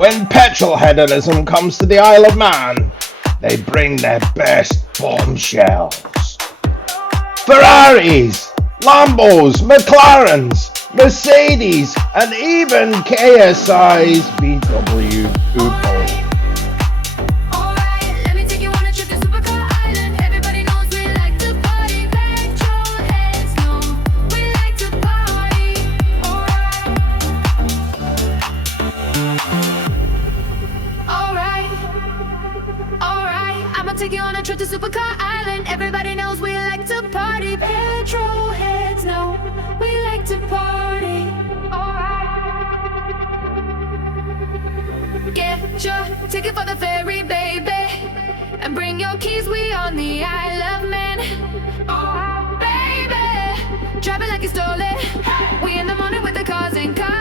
When petrol hedonism comes to the Isle of Man, they bring their best bombshells. Ferraris, Lambos, McLarens, Mercedes, and even KSI's VW Lupo. Alright, let me take you on a trip to Supercar Island. Everybody knows we like to party. Petrol heads know we like to party. Alright, I'ma take you on a trip to Supercar Island. Everybody knows we like to party. Petrol heads know we like to party. Get your ticket for the ferry, baby, and bring your keys, we on the Isle of Man. Oh, baby, drive it like you stole it. We in the morning with the cars and cars.